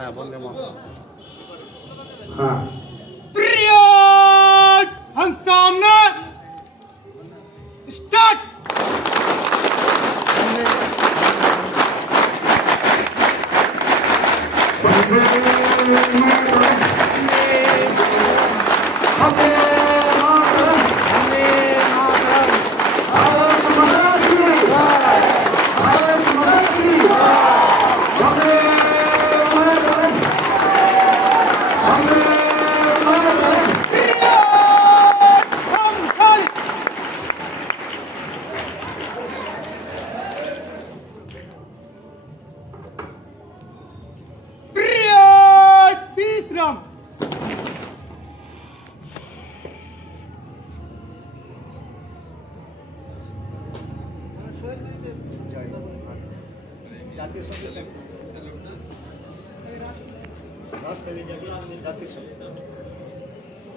हाँ बोल दे हाँ पीरियड हम सामने स्टार्ट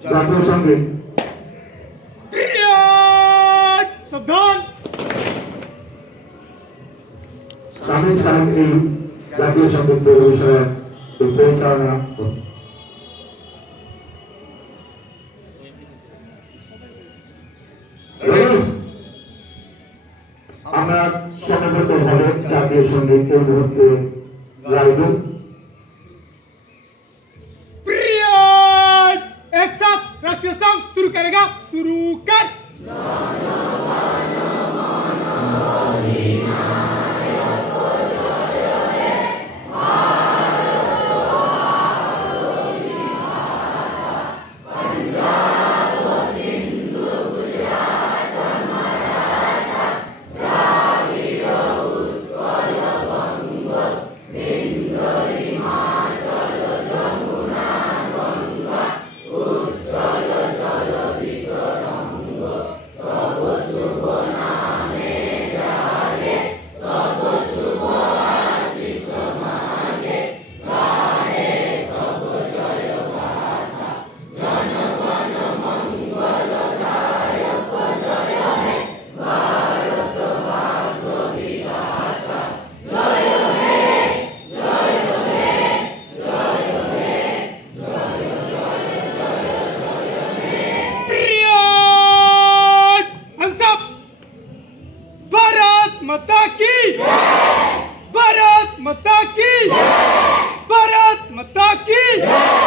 जातीय संगीत सावधान सामयिक सामग्री जातीय संगीत परिवेषण परिचालना আমরা সমবেতভাবে জাতীয় সংগীত এই মুহূর্তে গাইব एक साथ राष्ट्रीय सॉन्ग शुरू करेगा शुरू कर माता की भारत माता की भारत माता की